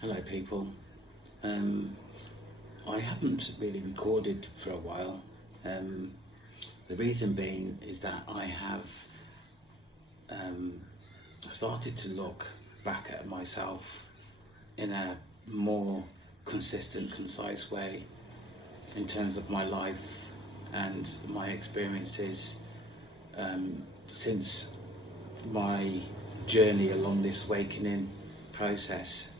Hello, people. Um, I haven't really recorded for a while. Um, the reason being is that I have started to look back at myself in a more consistent, concise way in terms of my life and my experiences since my journey along this awakening process.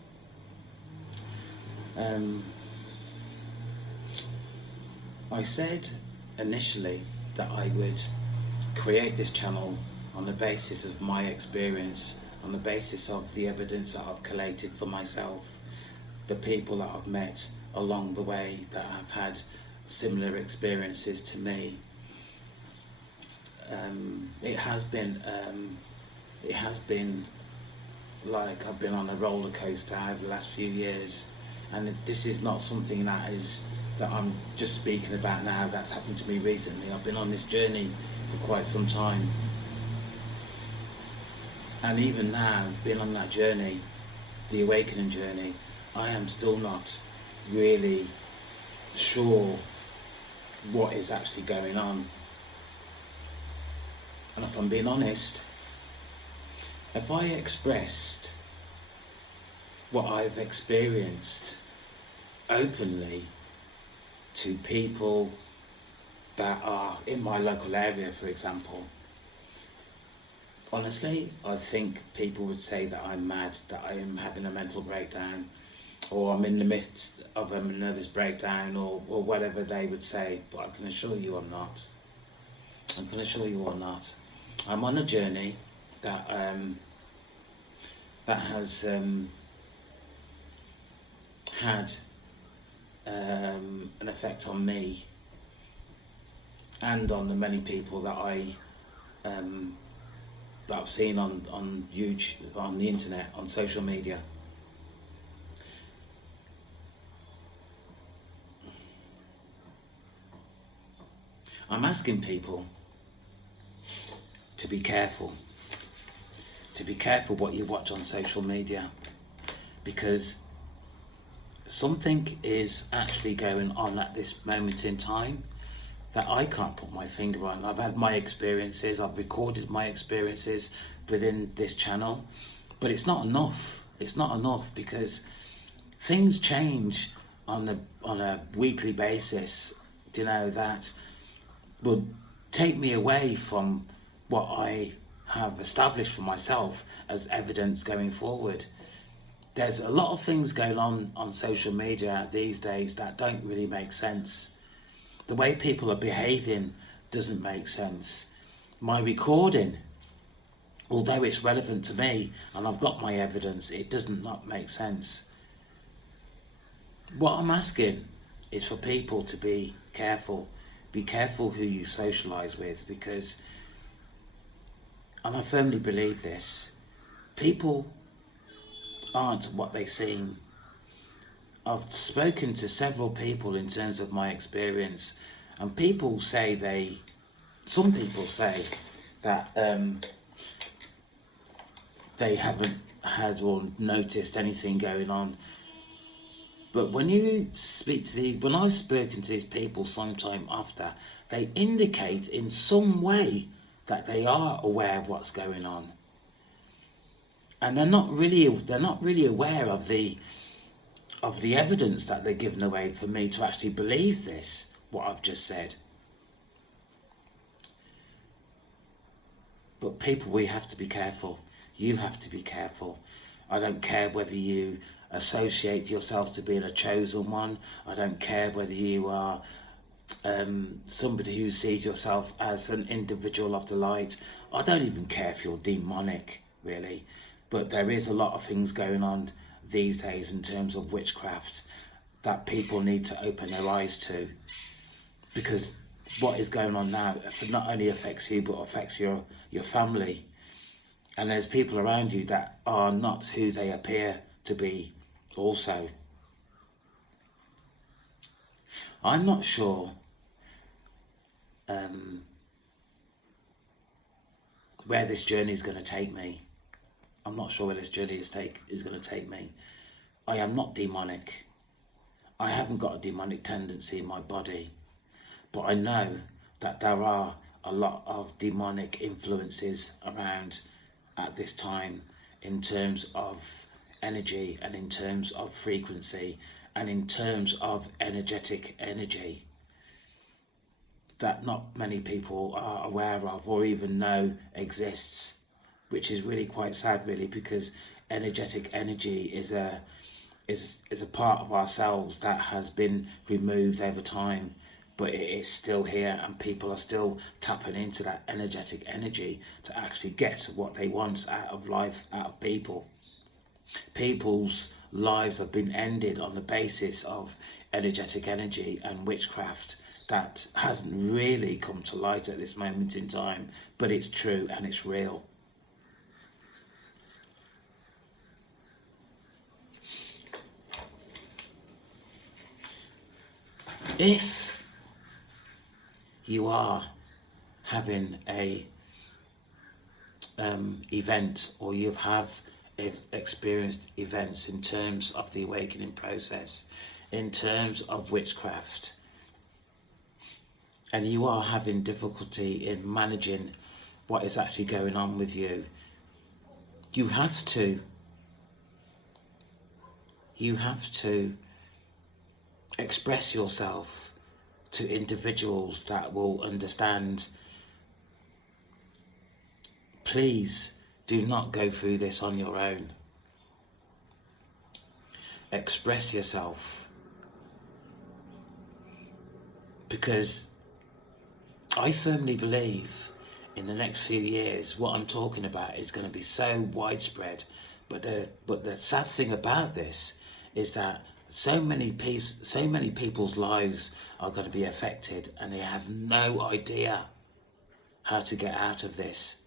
Um, I said initially that I would create this channel on the basis of my experience, on the basis of the evidence that I've collated for myself, the people that I've met along the way that have had similar experiences to me. It has been like I've been on a roller coaster over the last few years, and this is not something that I'm just speaking about now. That's happened to me recently. I've been on this journey for quite some time, and even now, being on that journey, the awakening journey, I am still not really sure what is actually going on. And if I'm being honest, if I expressed what I've experienced openly to people that are in my local area, for example, honestly, I think people would say that I'm mad, that I am having a mental breakdown, or I'm in the midst of a nervous breakdown, or whatever they would say. But I can assure you I'm not. I can assure you I'm not. I'm on a journey that has had an effect on me and on the many people that I've seen on YouTube, on the internet, on social media. I'm asking people to be careful what you watch on social media, because something is actually going on at this moment in time that I can't put my finger on. I've had my experiences, I've recorded my experiences within this channel, but it's not enough. It's not enough because things change on a weekly basis, that will take me away from what I have established for myself as evidence going forward. There's a lot of things going on social media these days that don't really make sense. The way people are behaving doesn't make sense. My recording, although it's relevant to me and I've got my evidence, it does not make sense. What I'm asking is for people to be careful. Be careful who you socialise with, because, and I firmly believe this, people aren't what they seem. I've spoken to several people in terms of my experience, and some people say that they haven't had or noticed anything going on. But when I've spoken to these people sometime after, they indicate in some way that they are aware of what's going on, and they're not really aware of the evidence that they're giving away for me to actually believe what I've just said. But people, we have to be careful. You have to be careful. I don't care whether you associate yourself to being a chosen one. I don't care whether you are somebody who sees yourself as an individual of the light. I don't even care if you're demonic, really. But there is a lot of things going on these days in terms of witchcraft that people need to open their eyes to, because what is going on now not only affects you but affects your family, and there's people around you that are not who they appear to be also. I'm not sure where this journey is going to take me. I'm not sure where this journey is going to take me. I am not demonic. I haven't got a demonic tendency in my body, but I know that there are a lot of demonic influences around at this time in terms of energy and in terms of frequency and in terms of energetic energy that not many people are aware of or even know exists, which is really quite sad, really, because energetic energy is a part of ourselves that has been removed over time, but it is still here, and people are still tapping into that energetic energy to actually get what they want out of life, out of people. People's lives have been ended on the basis of energetic energy and witchcraft that hasn't really come to light at this moment in time, but it's true and it's real. If you are having a event, or you have experienced events in terms of the awakening process, in terms of witchcraft, and you are having difficulty in managing what is actually going on with you, you have to express yourself to individuals that will understand. Please do not go through this on your own. Express yourself, because I firmly believe in the next few years what I'm talking about is going to be so widespread. But the sad thing about this is that so many people's lives are going to be affected, and they have no idea how to get out of this.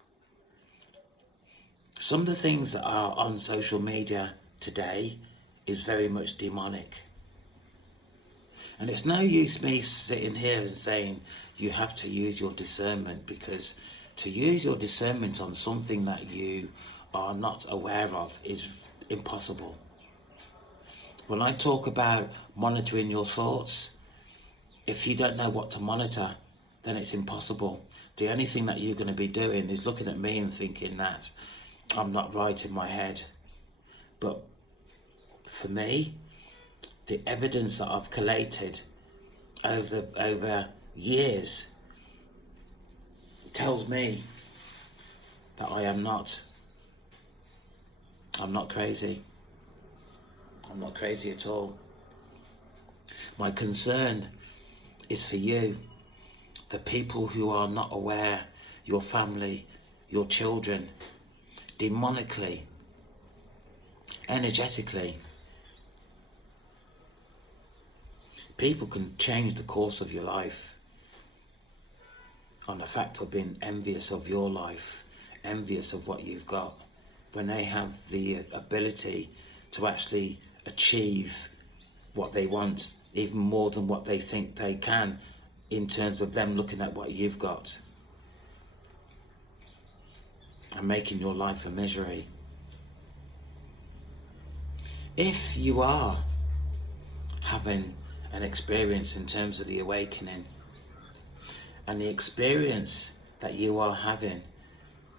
Some of the things that are on social media today is very much demonic. And it's no use me sitting here and saying you have to use your discernment, because to use your discernment on something that you are not aware of is impossible. When I talk about monitoring your thoughts, if you don't know what to monitor, then it's impossible. The only thing that you're going to be doing is looking at me and thinking that I'm not right in my head. But for me, the evidence that I've collated over years tells me that I'm not crazy. I'm not crazy at all. My concern is for you, the people who are not aware, your family, your children, demonically, energetically. People can change the course of your life on the fact of being envious of your life, envious of what you've got, when they have the ability to actually achieve what they want, even more than what they think they can, in terms of them looking at what you've got and making your life a misery. If you are having an experience in terms of the awakening, and the experience that you are having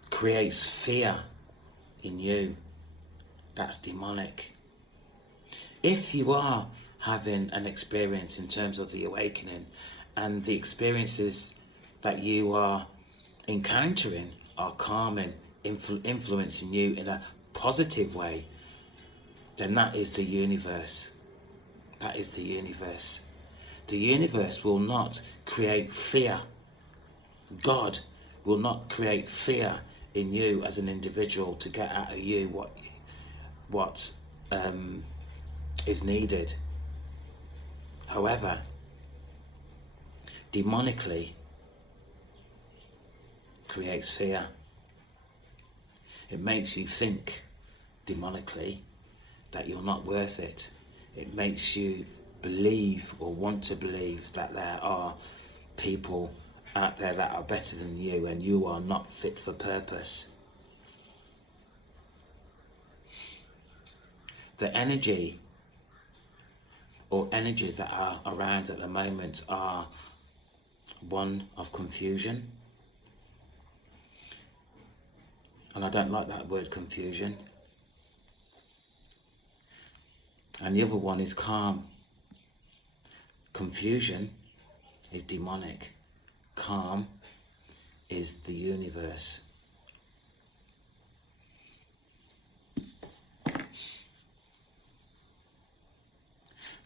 creates fear in you, that's demonic. If you are having an experience in terms of the awakening, and the experiences that you are encountering are calming, influencing you in a positive way, then that is the universe. That is the universe. The universe will not create fear. God will not create fear in you as an individual to get out of you what is needed. However, demonically creates fear. It makes you think demonically that you're not worth it. It makes you believe or want to believe that there are people out there that are better than you and you are not fit for purpose. The energy or energies that are around at the moment are one of confusion. And I don't like that word, confusion. And the other one is calm. Confusion is demonic. Calm is the universe.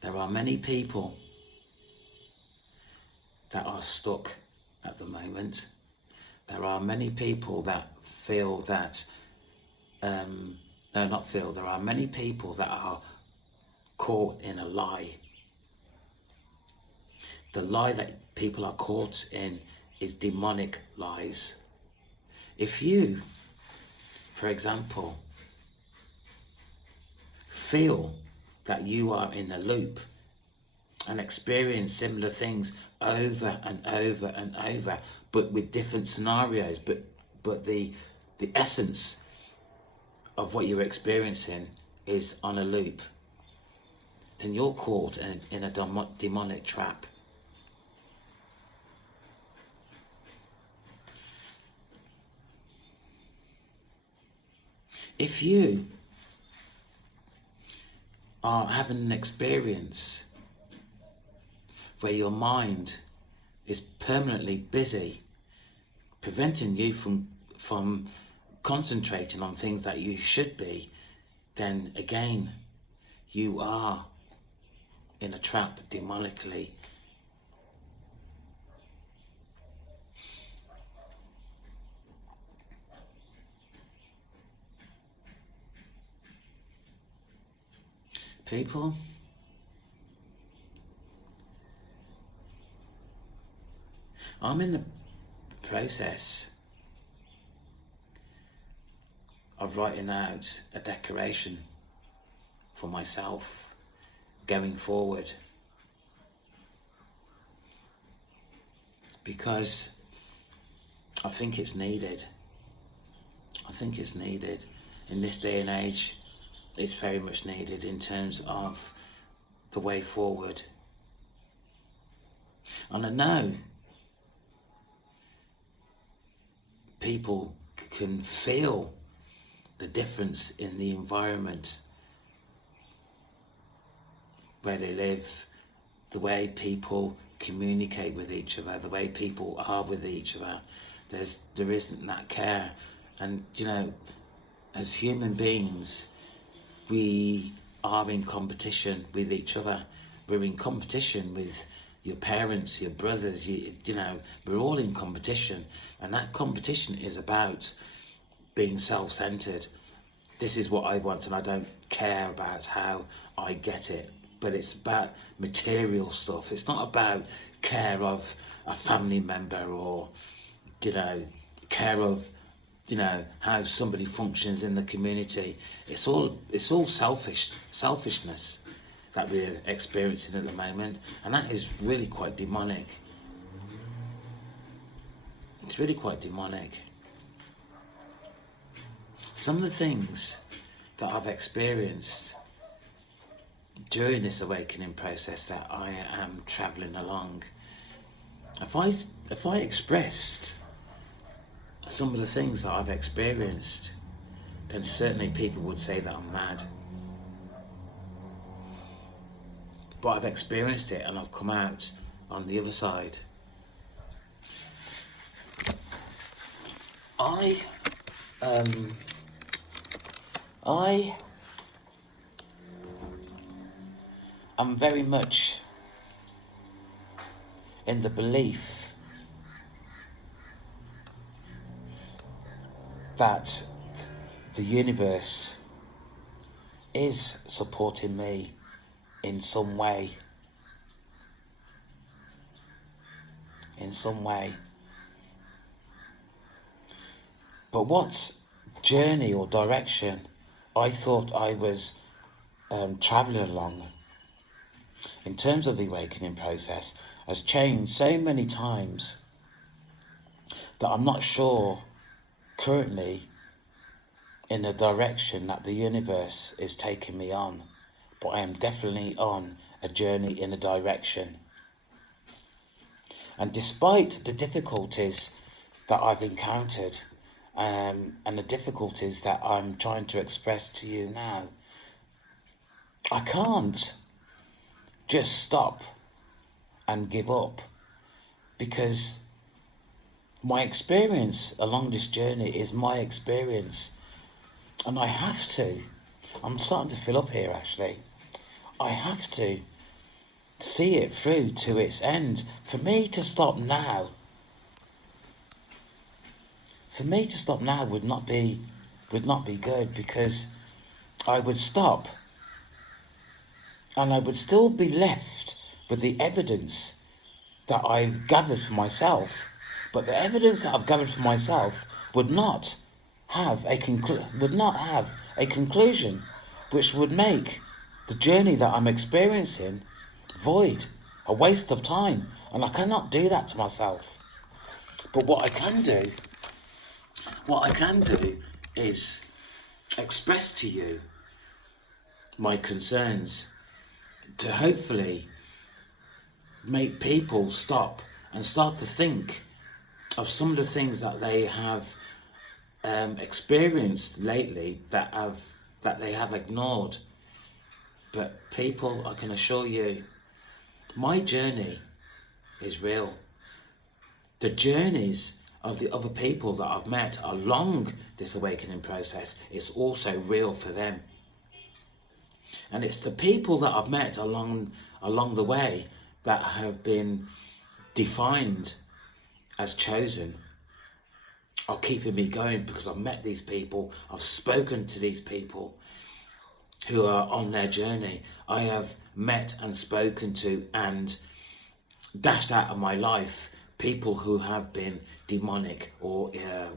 There are many people that are stuck at the moment. There are many people that feel that, there are many people that are caught in a lie. The lie that people are caught in is demonic lies. If you, for example, feel that you are in a loop and experience similar things over and over and over, but with different scenarios, but the essence of what you're experiencing is on a loop, then you're caught in a demonic trap. If you are having an experience where your mind is permanently busy, preventing you from concentrating on things that you should be, then again, you are in a trap demonically. People, I'm in the process of writing out a declaration for myself going forward, because I think it's needed. I think it's needed in this day and age. It's very much needed in terms of the way forward. And I know people can feel the difference in the environment where they live, the way people communicate with each other, the way people are with each other. There isn't that care. And as human beings, we are in competition with each other. We're in competition with your parents, your brothers, we're all in competition. And that competition is about being self-centered. This is what I want and I don't care about how I get it. But it's about material stuff. It's not about care of a family member or, care of how somebody functions in the community. It's all selfishness that we're experiencing at the moment, and that is really quite demonic. It's really quite demonic. Some of the things that I've experienced during this awakening process that I am travelling along, if I expressed some of the things that I've experienced, then certainly people would say that I'm mad. But I've experienced it and I've come out on the other side. I am very much in the belief that the universe is supporting me in some way. But what journey or direction I thought I was travelling along in terms of the awakening process has changed so many times that I'm not sure currently in the direction that the universe is taking me on, but I am definitely on a journey in a direction. And despite the difficulties that I've encountered, and the difficulties that I'm trying to express to you now, I can't just stop and give up, because my experience along this journey is my experience, and I have to. I'm starting to fill up here actually. I have to see it through to its end. For me to stop now would not be good, because I would stop and I would still be left with the evidence that I've gathered for myself. But the evidence that I've gathered for myself would not have a conclusion, which would make the journey that I'm experiencing void, a waste of time. And I cannot do that to myself. But what I can do is express to you my concerns, to hopefully make people stop and start to think of some of the things that they have experienced lately that they have ignored. But people, I can assure you, my journey is real. The journeys of the other people that I've met along this awakening process is also real for them. And it's the people that I've met along the way that have been defined as chosen are keeping me going, because I've met these people, I've spoken to these people who are on their journey. I have met and spoken to and dashed out of my life people who have been demonic or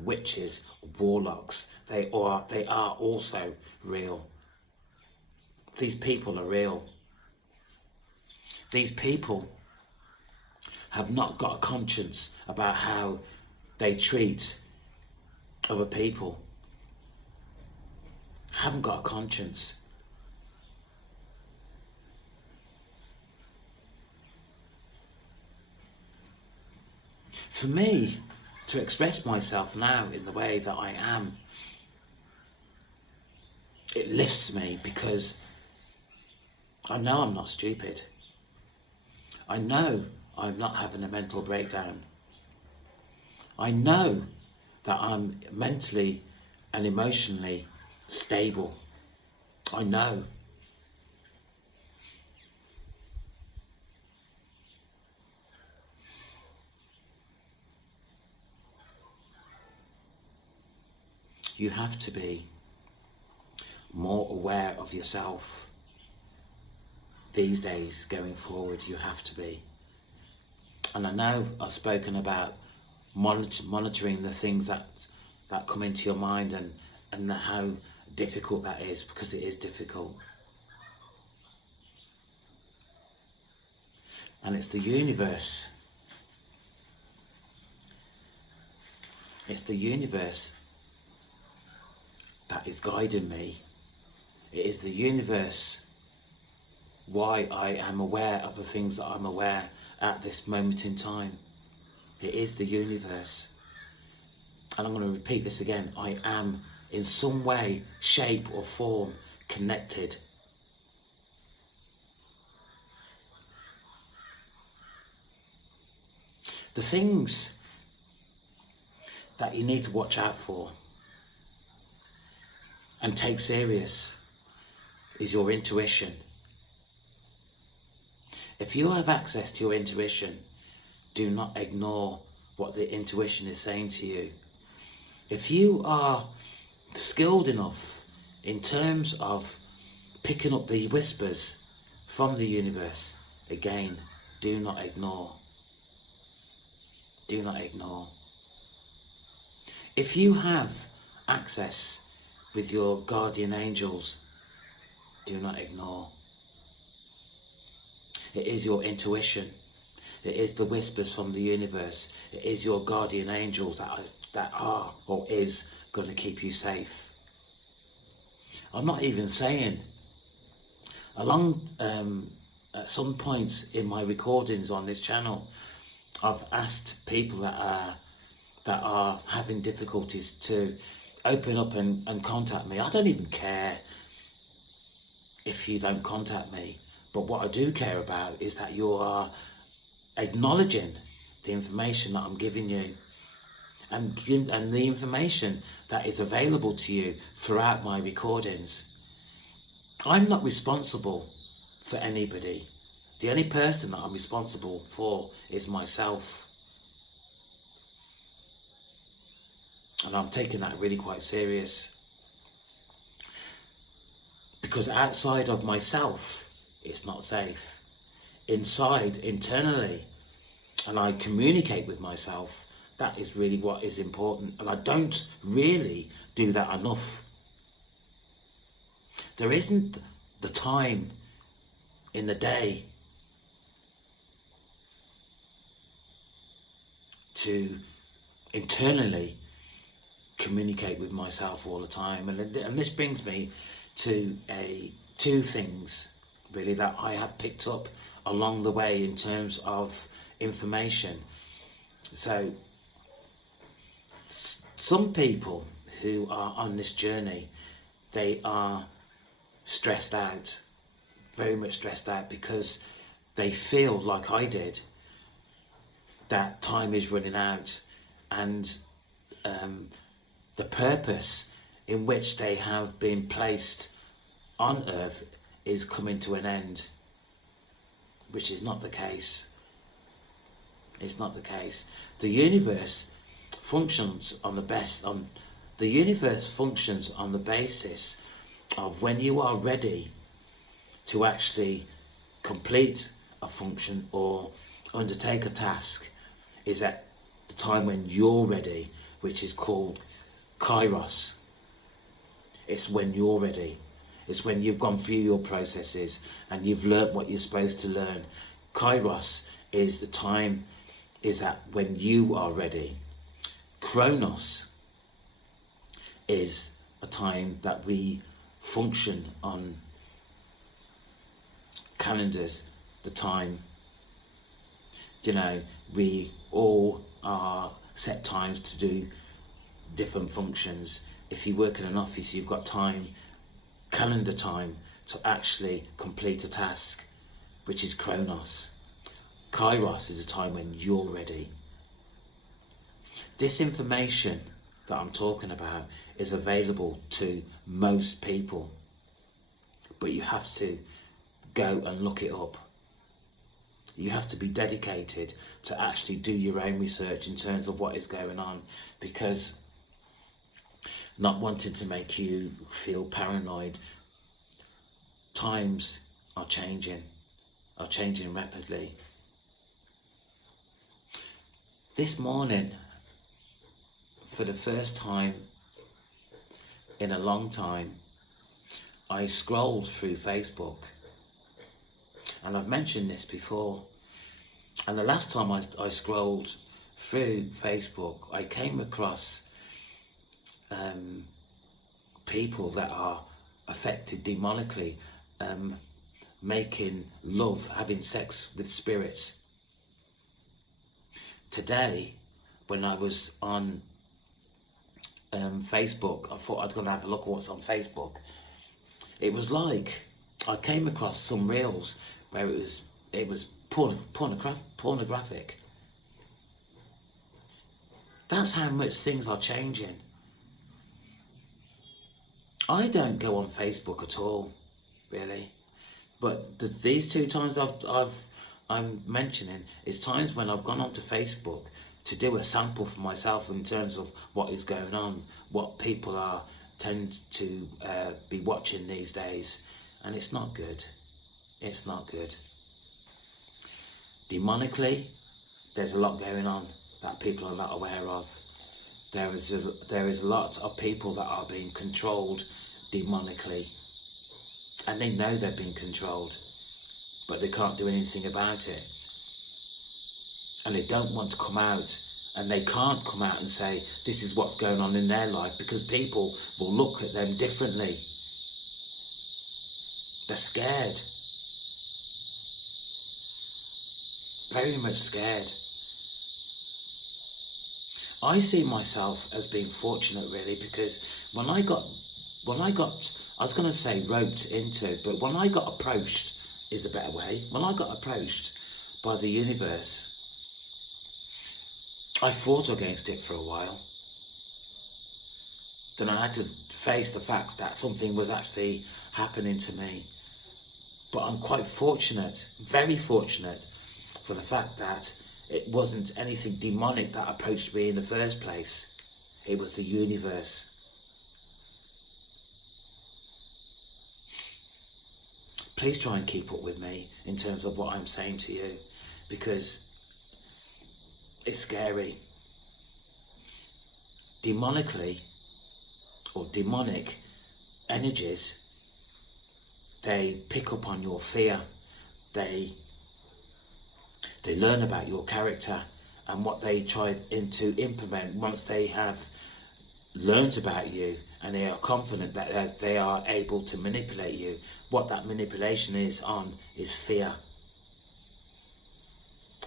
witches, warlocks. They are also real. These people are real. These people have not got a conscience about how they treat other people. Haven't got a conscience. For me to express myself now in the way that I am, it lifts me, because I know I'm not stupid. I know I'm not having a mental breakdown. I know that I'm mentally and emotionally stable. I know. You have to be more aware of yourself these days going forward. You have to be. And I know I've spoken about monitoring the things that come into your mind, and how difficult that is, because it is difficult. And it's the universe. It's the universe that is guiding me. It is the universe why I am aware of the things that I'm aware at this moment in time. It is the universe. And I'm going to repeat this again. I am in some way, shape or form connected. The things that you need to watch out for and take serious is your intuition. If you have access to your intuition, do not ignore what the intuition is saying to you. If you are skilled enough in terms of picking up the whispers from the universe, again, do not ignore. Do not ignore. If you have access with your guardian angels, do not ignore. It is your intuition. It is the whispers from the universe. It is your guardian angels that are or is going to keep you safe. I'm not even saying, along at some points in my recordings on this channel, I've asked people that are having difficulties to open up and contact me. I don't even care if you don't contact me, but what I do care about is that you are acknowledging the information that I'm giving you, and the information that is available to you throughout my recordings. I'm not responsible for anybody. The only person that I'm responsible for is myself. And I'm taking that really quite serious. Because outside of myself, it's not safe. Inside, internally, and I communicate with myself, that is really what is important. And I don't really do that enough. There isn't the time in the day to internally communicate with myself all the time. And this brings me to two things really that I have picked up along the way in terms of information. So some people who are on this journey, they are stressed out, very much stressed out, because they feel like I did, that time is running out, and the purpose in which they have been placed on earth is coming to an end, which is not the case. It's not the case. The universe functions on the basis of when you are ready to actually complete a function or undertake a task, is at the time when you're ready, which is called Kairos. It's when you're ready. It's when you've gone through your processes and you've learnt what you're supposed to learn. Kairos is the time, is at when you are ready. Chronos is a time that we function on calendars, the time. You know, we all are set times to do different functions. If you work in an office, you've got time, calendar time, to actually complete a task, which is Chronos. Kairos is a time when you're ready. This information that I'm talking about is available to most people, but you have to go and look it up. You have to be dedicated to actually do your own research in terms of what is going on, because not wanting to make you feel paranoid, times are changing rapidly. This morning, for the first time in a long time, I scrolled through Facebook, and I've mentioned this before, and the last time I scrolled through Facebook, I came across people that are affected demonically, making love, having sex with spirits. Today, when I was on Facebook, I thought I'd go and have a look at what's on Facebook. It was like I came across some reels where it was pornographic. That's how much things are changing. I don't go on Facebook at all, really. But these two times I'm mentioning is times when I've gone onto Facebook to do a sample for myself in terms of what is going on, what people tend to be watching these days, and it's not good. It's not good. Demonically, there's a lot going on that people are not aware of. There is a lot of people that are being controlled demonically, and they know they're being controlled, but they can't do anything about it. And they don't want to come out, and they can't come out and say this is what's going on in their life, because people will look at them differently. They're scared. very much scared. I see myself as being fortunate, really, because when I got, I was going to say roped into, but when I got approached is the better way. When I got approached by the universe, I fought against it for a while. Then I had to face the fact that something was actually happening to me. But I'm quite fortunate, very fortunate, for the fact that it wasn't anything demonic that approached me in the first place. It was the universe. Please try and keep up with me in terms of what I'm saying to you, because it's scary. Demonically, or demonic energies, they pick up on your fear. They learn about your character and what they try to implement once they have learned about you, and they are confident that they are able to manipulate you. What that manipulation is fear.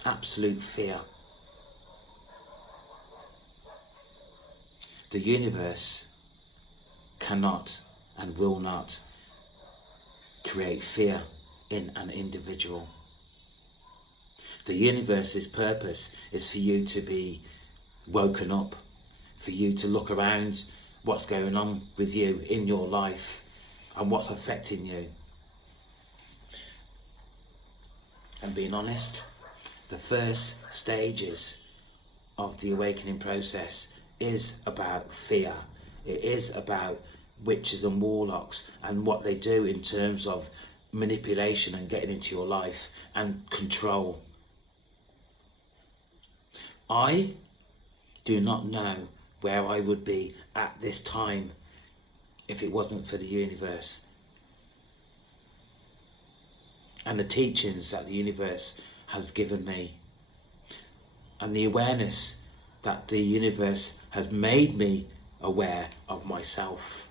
Absolute fear. The universe cannot and will not create fear in an individual. The universe's purpose is for you to be woken up, for you to look around what's going on with you in your life and what's affecting you. And being honest, the first stages of the awakening process is about fear. It is about witches and warlocks and what they do in terms of manipulation and getting into your life and control. I do not know where I would be at this time if it wasn't for the universe and the teachings that the universe has given me, and the awareness that the universe has made me aware of myself.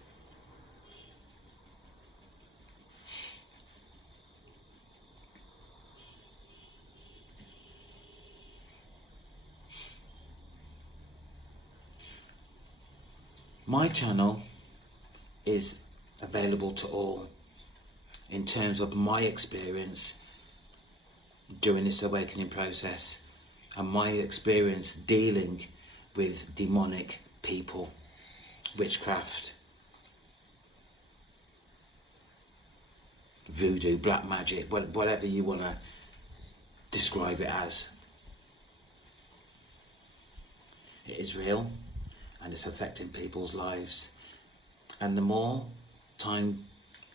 My channel is available to all in terms of my experience during this awakening process and my experience dealing with demonic people, witchcraft, voodoo, black magic, whatever you want to describe it as. It is real and it's affecting people's lives. And the more time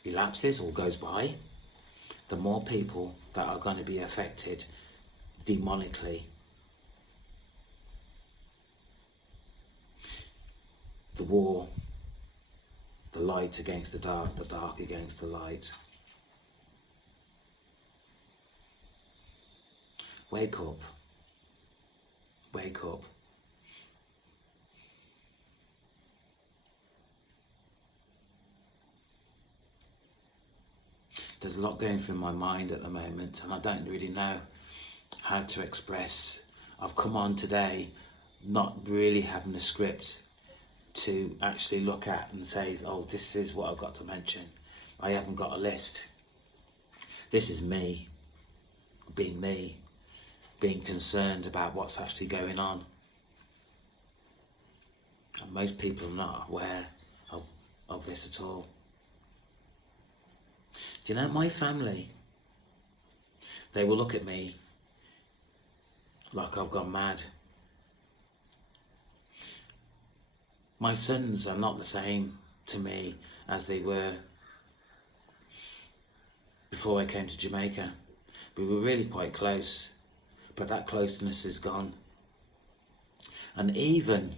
elapses or goes by, the more people that are going to be affected demonically. The war, the light against the dark against the light. Wake up. Wake up. There's a lot going through my mind at the moment and I don't really know how to express. I've come on today not really having a script to actually look at and say, oh, this is what I've got to mention. I haven't got a list. This is me, being concerned about what's actually going on. And most people are not aware of this at all. Do you know, my family, they will look at me like I've gone mad. My sons are not the same to me as they were before I came to Jamaica. We were really quite close, but that closeness is gone. And even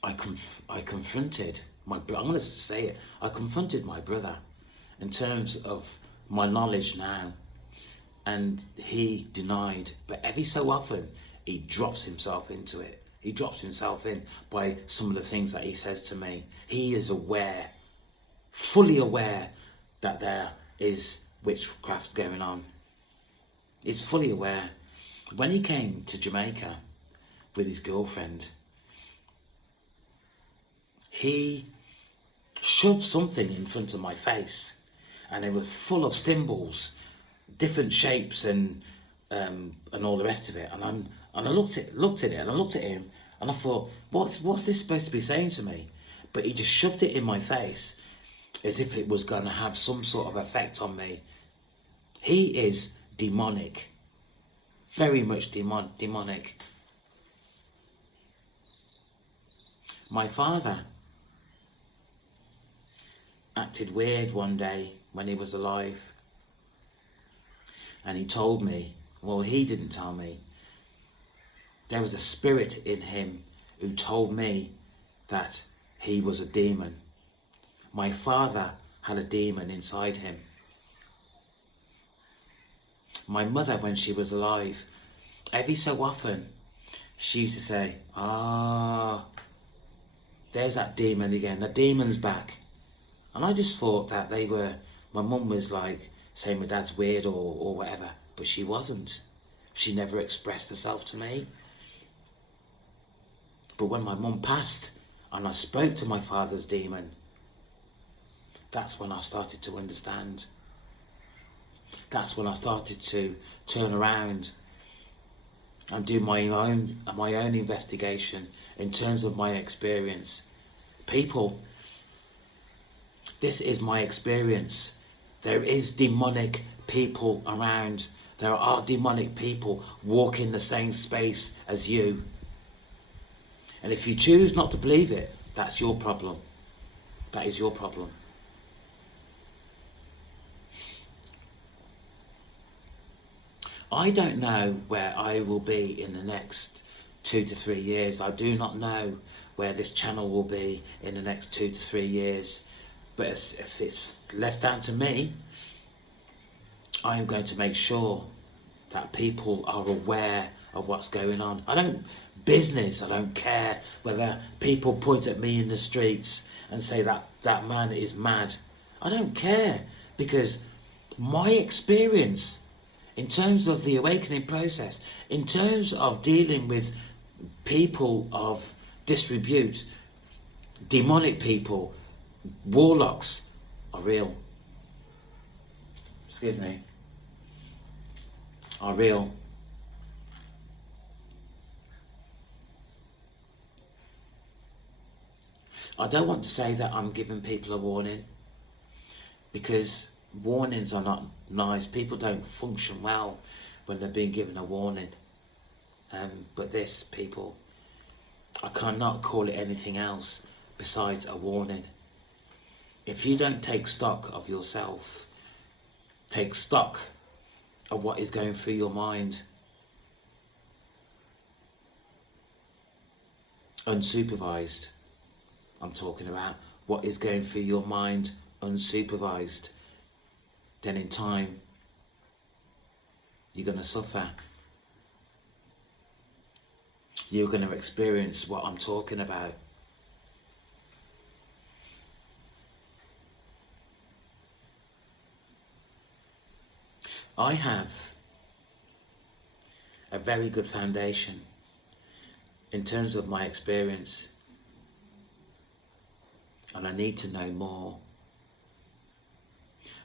I confronted my brother. I'm going to say it. I confronted my brother in terms of my knowledge now, and he denied. But every so often, he drops himself into it. He drops himself in by some of the things that he says to me. He is aware, fully aware, that there is witchcraft going on. He's fully aware. When he came to Jamaica with his girlfriend, he shoved something in front of my face, and it was full of symbols, different shapes, and all the rest of it. And I looked at it, and I looked at him, and I thought, what's this supposed to be saying to me? But he just shoved it in my face as if it was going to have some sort of effect on me. He is demonic, very much demonic. My father acted weird one day when he was alive, and he told me, well, he didn't tell me, there was a spirit in him who told me that he was a demon. My father had a demon inside him. My mother, when she was alive, every so often, she used to say, there's that demon again, the demon's back. And I just thought that my mum was like saying my dad's weird or whatever, but she wasn't. She never expressed herself to me. But when my mum passed and I spoke to my father's demon, that's when I started to understand. That's when I started to turn around and do my own investigation in terms of my experience. People, this is my experience. There is demonic people around. There are demonic people walking the same space as you. And if you choose not to believe it, that's your problem. That is your problem. I don't know where I will be in the next 2 to 3 years. I do not know where this channel will be in the next 2 to 3 years. But if it's left down to me, I am going to make sure that people are aware of what's going on. I don't care whether people point at me in the streets and say that man is mad. I don't care, because my experience in terms of the awakening process, in terms of dealing with people of disrepute, demonic people, warlocks, are real. Excuse me. Are real. I don't want to say that I'm giving people a warning, because warnings are not nice. People don't function well when they're being given a warning. But this, people, I cannot call it anything else besides a warning. If you don't take stock of yourself, take stock of what is going through your mind, unsupervised, I'm talking about what is going through your mind unsupervised, then in time you're going to suffer. You're going to experience what I'm talking about. I have a very good foundation in terms of my experience, and I need to know more,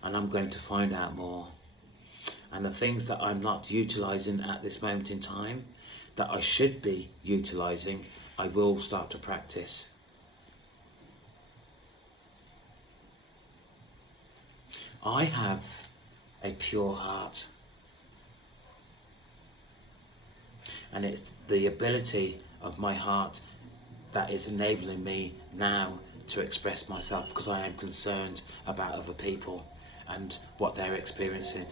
and I'm going to find out more. And the things that I'm not utilising at this moment in time, that I should be utilising, I will start to practice. I have a pure heart, and it's the ability of my heart that is enabling me now to express myself, because I am concerned about other people and what they're experiencing.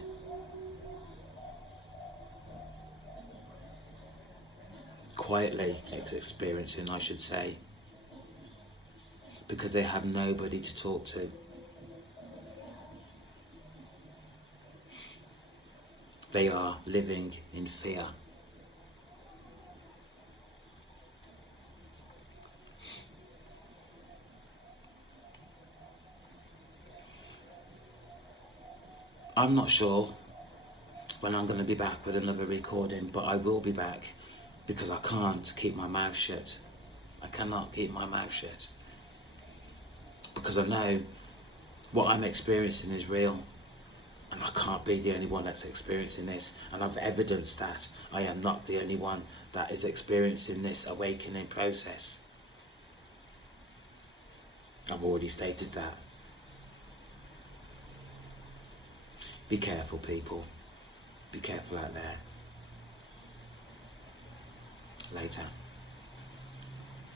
Quietly experiencing, I should say, because they have nobody to talk to. They are living in fear. I'm not sure when I'm going to be back with another recording, but I will be back because I can't keep my mouth shut. I cannot keep my mouth shut because I know what I'm experiencing is real, and I can't be the only one that's experiencing this, and I've evidenced that I am not the only one that is experiencing this awakening process. I've already stated that. Be careful, people. Be careful out there. Later.